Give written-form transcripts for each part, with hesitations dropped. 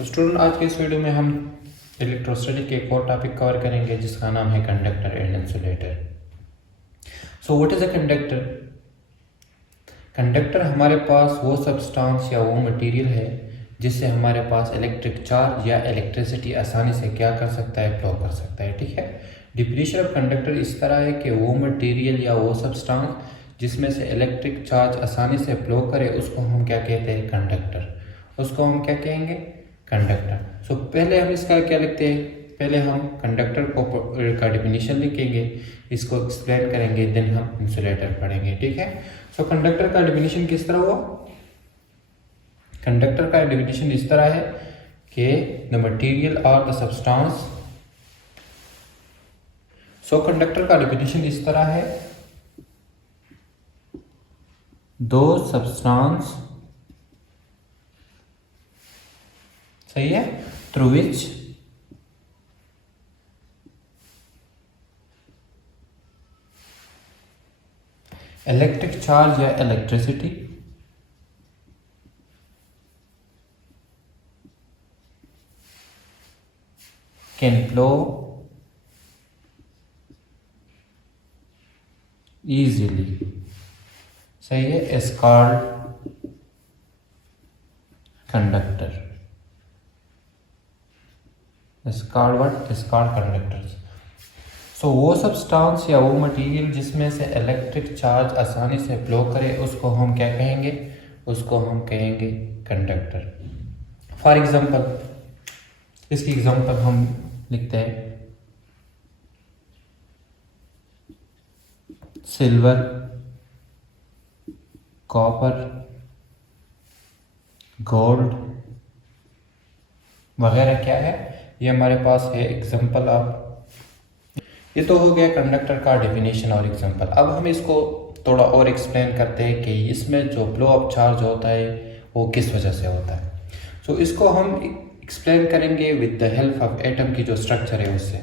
तो स्टूडेंट, आज के इस वीडियो में हम इलेक्ट्रोस्टैटिक के एक और टॉपिक कवर करेंगे जिसका नाम है conductor and insulator. So what is a conductor? Conductor हमारे पास वो सब्सटेंस या वो मटेरियल है जिससे हमारे पास इलेक्ट्रिक चार्ज या इलेक्ट्रिसिटी आसानी से क्या कर सकता है, फ्लो कर सकता है। ठीक है। डिफिनेशन ऑफ कंडक्टर इस तरह है कि वो मटेरियल या वो सब्सटेंस जिसमें से इलेक्ट्रिक चार्ज आसानी से फ्लो करे उसको हम क्या कहते हैं, कंडक्टर। उसको हम क्या कहेंगे, कंडक्टर। सो पहले हम इसका क्या लिखते हैं, पहले हम कंडक्टर को का डिफिनीशन लिखेंगे, इसको एक्सप्लेन करेंगे, देन हम इंसुलेटर पढ़ेंगे। ठीक है। सो कंडक्टर का डिफिनीशन किस तरह हुआ? कंडक्टर का डिफिनीशन इस तरह है कि द मटेरियल और द सब्सटेंस। सो कंडक्टर का डिफिनीशन इस तरह है, दो सब्सटेंस, सही है, थ्रू विच इलेक्ट्रिक चार्ज या इलेक्ट्रिसिटी कैन फ्लो easily, सही है, is called conductor। is called what? is called conductors। सो वो सब्सटेंस या वो मटेरियल जिसमें से इलेक्ट्रिक चार्ज आसानी से फ्लो करे उसको हम क्या कहेंगे, उसको हम कहेंगे कंडक्टर। फॉर एग्जांपल, इसकी एग्जांपल हम लिखते हैं, सिल्वर, कॉपर, गोल्ड वगैरह क्या है, ये हमारे पास है एग्जांपल ऑफ। ये तो हो गया कंडक्टर का डेफिनेशन और एग्जांपल। अब हम इसको थोड़ा और एक्सप्लेन करते हैं कि इसमें जो फ्लो ऑफ चार्ज होता है वो किस वजह से होता है। सो इसको हम एक्सप्लेन करेंगे with the help of atom की जो स्ट्रक्चर है उससे।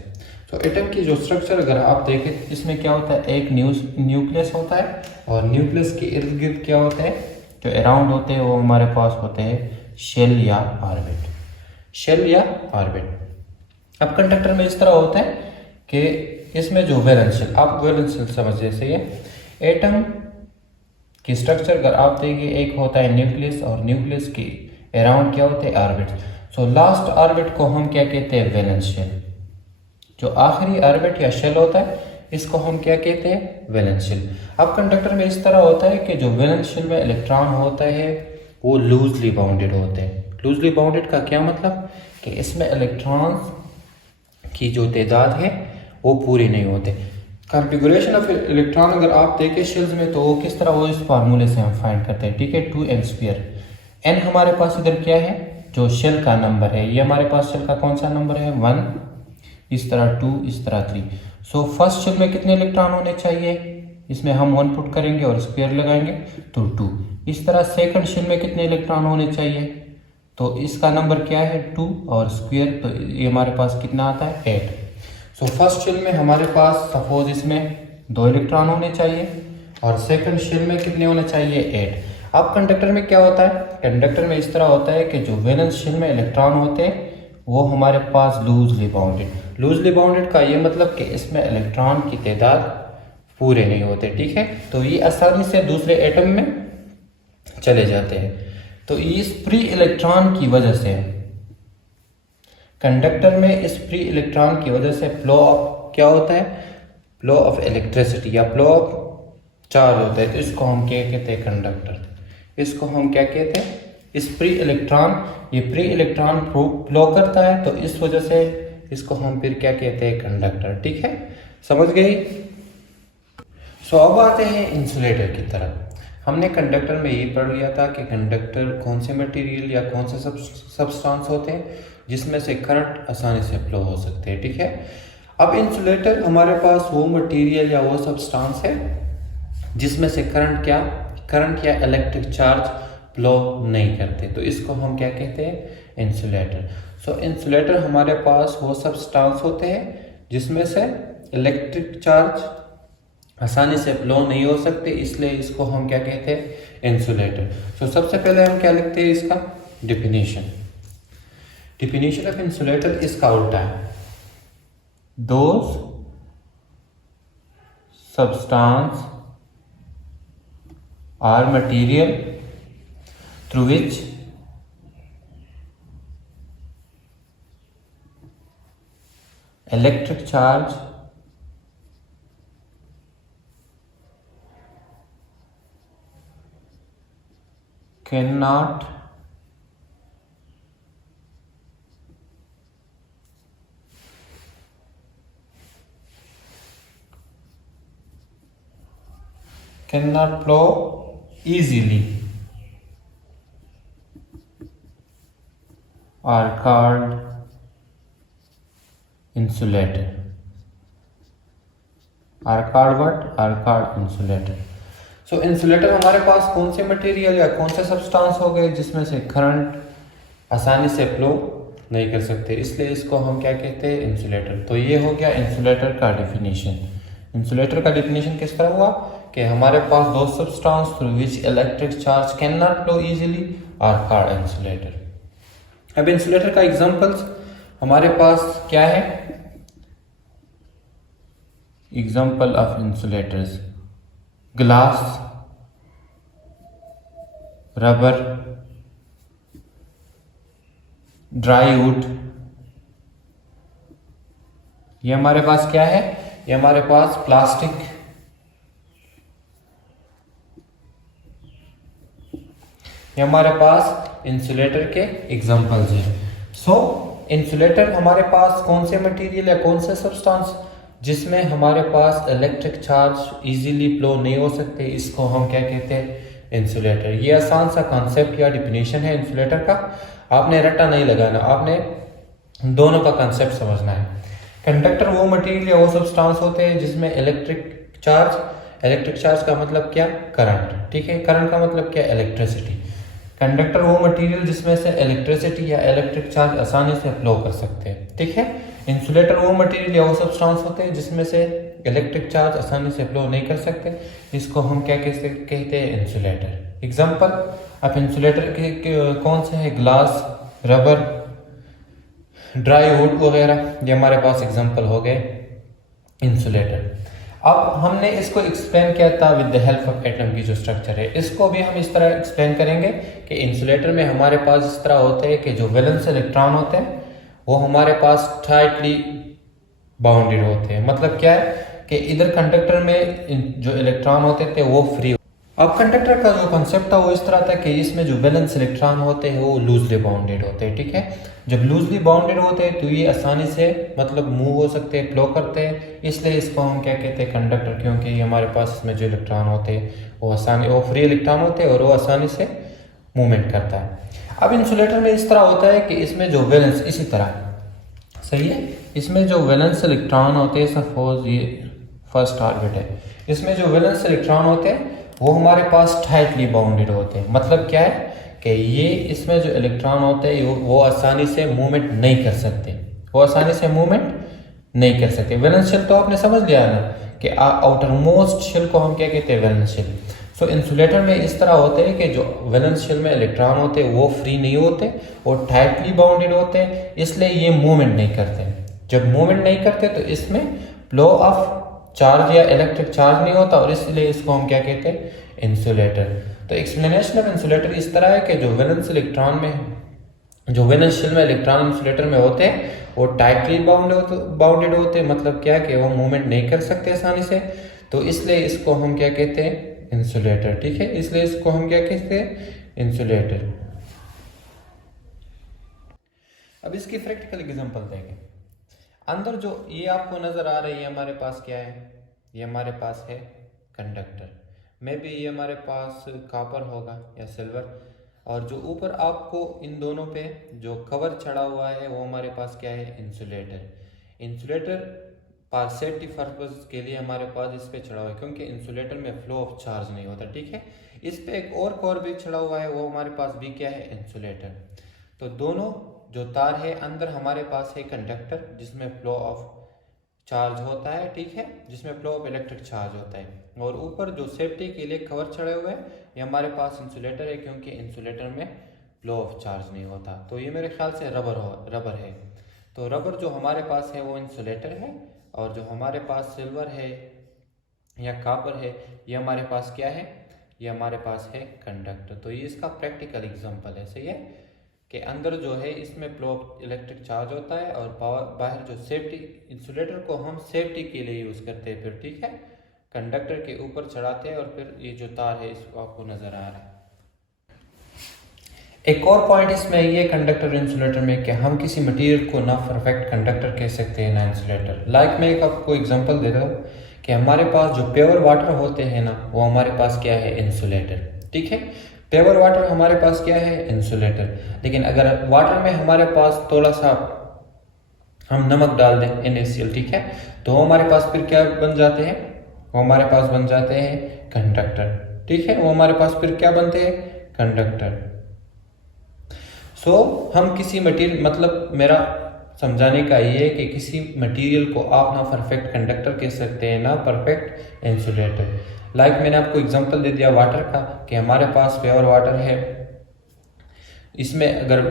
तो एटम की जो स्ट्रक्चर अगर आप देखें, इसमें क्या होता है, एक न्यूक्लियस होता है और न्यूक्लियस के इर्द गिर्द क्या होते हैं, जो अराउंड होते हैं वो हमारे पास होते हैं शेल या ऑर्बिट, शेल या ऑर्बिट। अब कंडक्टर में इस तरह होता है कि इसमें जो वैलेंस शेल, आप वैलेंस शेल समझिए, सही है। एटम की स्ट्रक्चर अगर आप देखिए, एक होता है न्यूक्लियस और न्यूक्लियस के अराउंड क्या होते हैं, ऑर्बिट। सो लास्ट ऑर्बिट को हम क्या कहते हैं, वैलेंस शेल। जो आखिरी ऑर्बिट या शेल होता है इसको हम क्या कहते हैं, वैलेंस शेल। अब कंडक्टर में इस तरह होता है कि जो वैलेंस शेल में इलेक्ट्रॉन होता है वो लूजली बाउंडेड होते हैं। लूजली बाउंडेड का क्या मतलब कि इसमें इलेक्ट्रॉन्स की जो तादाद है वो पूरी नहीं होते। कॉन्फ़िगरेशन ऑफ इलेक्ट्रॉन अगर आप देखें शेल्स में तो वो किस तरह, वो इस फार्मूले से हम फाइंड करते हैं। ठीक है, 2n²। n हमारे पास इधर क्या है, जो शेल का नंबर है, ये हमारे पास शेल का कौन सा नंबर है, 1, इस तरह 2, इस तरह 3। सो फर्स्ट शेल में कितने इलेक्ट्रॉन होने चाहिए, इसमें हम 1 पुट करेंगे और स्क्वायर लगाएंगे तो 2। इस तरह सेकंड शेल में कितने इलेक्ट्रॉन होने चाहिए, तो इसका नंबर क्या है, 2 और स्क्वायर, तो ये हमारे पास कितना आता है, 8। सो फर्स्ट शेल में हमारे पास सपोज इसमें 2 इलेक्ट्रॉन होने चाहिए और सेकंड शेल में कितने होने चाहिए, 8। अब कंडक्टर में क्या होता है, कंडक्टर में इस तरह होता है कि जो वैलेंस शेल में इलेक्ट्रॉन होते हैं वो हमारे पास लूजली बाउंडेड। लूजली बाउंडेड का ये मतलब कि इसमें इलेक्ट्रॉन की तादाद पूरे नहीं होते। ठीक है, तो ये आसानी से दूसरे एटम में चले जाते हैं। तो इस फ्री इलेक्ट्रॉन की वजह से कंडक्टर में इस फ्री इलेक्ट्रॉन की वजह से फ्लो ऑफ क्या होता है, फ्लो ऑफ इलेक्ट्रिसिटी या फ्लो ऑफ चार्ज होता है। तो इसको हम क्या कहते हैं, कंडक्टर। इसको हम क्या कहते हैं, इस फ्री इलेक्ट्रॉन, ये फ्री इलेक्ट्रॉन फ्लो करता है तो इस वजह से इसको हम फिर क्या कहते हैं, कंडक्टर। ठीक है, समझ गई। सो अब आते हैं इंसुलेटर की तरफ। हमने कंडक्टर में ये पढ़ लिया था कि कंडक्टर कौन से मटेरियल या कौन से सब्सटेंस होते हैं जिसमें से करंट आसानी से फ्लो हो सकते हैं। ठीक है। अब इंसुलेटर हमारे पास वो मटेरियल या वो सब्सटेंस है जिसमें से करंट या इलेक्ट्रिक चार्ज फ्लो नहीं करते, तो इसको हम क्या कहते हैं, इंसुलेटर। सो इंसुलेटर हमारे पास वो सब्सटेंस होते हैं जिसमें से इलेक्ट्रिक चार्ज आसानी से फ्लो नहीं हो सकते, इसलिए इसको हम क्या कहते हैं, इंसुलेटर। सो सबसे पहले हम क्या लिखते हैं, इसका डिफिनीशन। डिफिनीशन ऑफ इंसुलेटर इसका उल्टा है, those substance or material through which electric charge cannot flow easily are called insulator. Are called what? Are called insulator. So insulator हमारे पास कौन से मटेरियल या कौन से सब्सटेंस हो गए जिसमें से करंट आसानी से फ्लो नहीं कर सकते, इसलिए इसको हम क्या कहते हैं? इंसुलेटर। तो ये हो गया इंसुलेटर का डेफिनेशन। इंसुलेटर का डेफिनेशन किस तरह हुआ कि हमारे पास दो substance through which electric charge can not flow easily are called insulator. अब इंसुलेटर का एग्जांपल्स हमारे पास क्या है? Example of insulators, glass, rubber, dry wood. ये हमारे पास क्या है? ये हमारे पास प्लास्टिक, ये हमारे पास इंसुलेटर के एग्जांपल्स हैं। सो इंसुलेटर हमारे पास कौन से मटेरियल या कौन से सब्सटेंस जिसमें हमारे पास इलेक्ट्रिक चार्ज इजीली फ्लो नहीं हो सकते, इसको हम क्या कहते हैं? इंसुलेटर। ये आसान सा कॉन्सेप्ट या डिफिनेशन है इंसुलेटर का, आपने रट्टा नहीं लगाना, आपने दोनों का कॉन्सेप्ट समझना है। कंडक्टर वो मटेरियल या वो सब्सटेंस होते हैं जिसमें इलेक्ट्रिक चार्ज का मतलब क्या? करंट। ठीक है, करंट का मतलब क्या? इलेक्ट्रिसिटी। कंडक्टर वो मटेरियल जिसमें से इलेक्ट्रिसिटी या इलेक्ट्रिक चार्ज आसानी से फ्लो कर सकते हैं। ठीक है, इंसुलेटर वो मटेरियल या वो सब्सटेंस होते हैं जिसमें से इलेक्ट्रिक चार्ज आसानी से फ्लो नहीं कर सकते, इसको हम क्या कहते हैं? इंसुलेटर। एग्जांपल अब इंसुलेटर के कौन से हैं? ग्लास, रबर, ड्राई वुड वगैरह, ये हमारे पास एग्जांपल हो गए इंसुलेटर। अब हमने इसको एक्सप्लेन किया था with the help of atom की जो स्ट्रक्चर है, इसको भी हम इस तरह एक्सप्लेन करेंगे कि इंसुलेटर में हमारे पास इस तरह होते हैं कि जो वैलेंस इलेक्ट्रॉन होते हैं वो हमारे पास टाइटली बाउंडेड होते हैं। मतलब क्या है कि इधर कंडक्टर में जो इलेक्ट्रॉन होते थे वो फ्री। अब कंडक्टर का जो कॉन्सेप्ट था वो इस तरह था कि इसमें जो वैलेंस इलेक्ट्रॉन होते हैं वो लूजली बाउंडेड होते हैं। ठीक है, जब लूजली बाउंडेड होते हैं तो ये आसानी से मतलब मूव हो सकते हैं, फ्लो करते हैं, इसलिए इसको हम क्या कहते हैं? कंडक्टर। क्योंकि हमारे पास इसमें जो इलेक्ट्रॉन होते हैं वो फ्री इलेक्ट्रॉन होते हैं और वो आसानी से मूवमेंट करता है। अब इंसुलेटर में इस तरह होता है कि इसमें जो वैलेंस, इसी तरह सही है, इसमें जो वैलेंस इलेक्ट्रॉन होते हैं, सपोज ये फर्स्ट ऑर्बिट है, इसमें जो वैलेंस इलेक्ट्रॉन होते हैं वो हमारे पास टाइटली बाउंडेड होते हैं। मतलब क्या है कि ये इसमें जो इलेक्ट्रॉन होते हैं वो आसानी से मूवमेंट नहीं कर सकते, वो आसानी से मूवमेंट नहीं कर सकते। वैलेंस शेल तो आपने समझ लिया ना कि आउटर मोस्ट शेल को हम क्या कहते हैं? Valence shell. सो इंसुलेटर में इस तरह होते हैं कि जो वैलेंस शेल में इलेक्ट्रॉन होते हैं वो फ्री नहीं होते, वो टाइटली बाउंडेड होते हैं, इसलिए ये मूवमेंट नहीं करते। जब मूवमेंट नहीं करते तो इसमें फ्लो ऑफ चार्ज या इलेक्ट्रिक चार्ज नहीं होता और इसलिए इसको हम क्या कहते हैं? इंसुलेटर। तो एक्सप्लेनेशन ऑफ इंसुलेटर इस तरह है कि जो वैलेंस शेल में इलेक्ट्रॉन इंसुलेटर में होते हैं वो टाइटली बाउंडेड होते हैं। मतलब क्या कि वो मूवमेंट नहीं कर सकते आसानी से, तो इसलिए इसको हम क्या कहते हैं? इंसुलेटर। ठीक है, इसलिए इसको हम क्या कहते हैं? इंसुलेटर। अब इसकी प्रैक्टिकल एग्जांपल देखें। अंदर जो ये आपको नजर आ रही है हमारे पास क्या है? ये हमारे पास है कंडक्टर। मे बी ये हमारे पास कॉपर होगा या सिल्वर, और जो ऊपर आपको इन दोनों पे जो कवर चढ़ा हुआ है वो हमारे पास क्या है? इंसुलेटर। इंसुलेटर पर सेफ्टी पर्पज के लिए हमारे पास इस पे चढ़ा हुआ है, क्योंकि इंसुलेटर में फ्लो ऑफ चार्ज नहीं होता। ठीक है, इस पे एक और कोर भी चढ़ा हुआ है, वो हमारे पास भी क्या है? इंसुलेटर। तो दोनों जो तार है अंदर हमारे पास है कंडक्टर जिसमें फ्लो ऑफ चार्ज होता है। ठीक है, जिसमें फ्लो ऑफ इलेक्ट्रिक चार्ज होता है, और ऊपर जो सेफ्टी के लिए कवर चढ़े हुए हैं ये हमारे पास इंसुलेटर है, क्योंकि इंसुलेटर में फ्लो ऑफ चार्ज नहीं होता। तो ये मेरे ख्याल से रबर है। तो रबर जो हमारे पास है वो इंसुलेटर है, और जो हमारे पास सिल्वर है या कॉपर है ये हमारे पास क्या है, ये हमारे पास है कंडक्टर। तो ये इसका प्रैक्टिकल एग्जांपल है। सही है कि अंदर जो है इसमें फ्लो ऑफ इलेक्ट्रिक चार्ज होता है, और बाहर जो सेफ्टी, इंसुलेटर को हम सेफ्टी के लिए यूज़ करते हैं फिर, ठीक है, कंडक्टर के ऊपर चढ़ाते हैं, और फिर ये जो तार है इसको आपको नज़र आ रहा है। एक और पॉइंट इसमें ये कंडक्टर इंसुलेटर में कि हम किसी मटेरियल को ना परफेक्ट कंडक्टर कह सकते हैं ना इंसुलेटर। लाइक मैं एक आपको एग्जांपल देता हूँ कि हमारे पास जो प्योर वाटर होते हैं ना वो हमारे पास क्या है, इंसुलेटर, ठीक है। प्योर वाटर हमारे पास क्या है, इंसुलेटर। लेकिन अगर वाटर में हमारे पास थोड़ा सा हम नमक डाल दें NaCl, ठीक है, तो हमारे पास फिर क्या बन जाते हैं, वो हमारे पास बन जाते हैं कंडक्टर, ठीक है। वो हमारे पास फिर क्या बनते हैं, कंडक्टर। हम किसी मटेरियल, मतलब मेरा समझाने का ये है कि किसी मटेरियल को आप ना परफेक्ट कंडक्टर कह सकते हैं ना परफेक्ट इंसुलेटर। लाइक मैंने आपको एग्जांपल दे दिया वाटर का कि हमारे पास प्योर वाटर है, इसमें अगर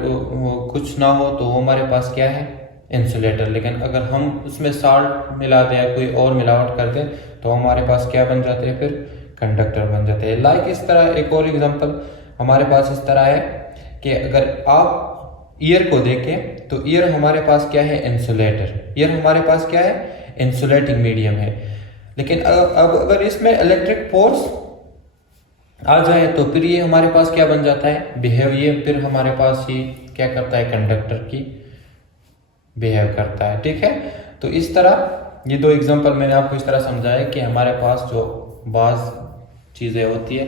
कुछ ना हो तो वो हमारे पास क्या है, इंसुलेटर। लेकिन अगर हम उसमें साल्ट मिला दें या कोई और मिलावट कर दें तो हमारे पास क्या बन जाते हैं, फिर कंडक्टर बन जाते हैं। लाइक इस तरह एक और एग्जांपल हमारे पास इस तरह है कि अगर आप ईयर को देखें तो ईयर हमारे पास क्या है, इंसुलेटर। ईयर हमारे पास क्या है, इंसुलेटिंग मीडियम है। लेकिन अब अगर इसमें इलेक्ट्रिक फोर्स आ जाए तो फिर ये हमारे पास क्या बन जाता है, बिहेव। ये फिर हमारे पास ये क्या करता है, कंडक्टर की बिहेव करता है, ठीक है। तो इस तरह ये दो एग्जांपल मैंने आपको इस तरह समझाया कि हमारे पास जो बाज चीज़ें होती है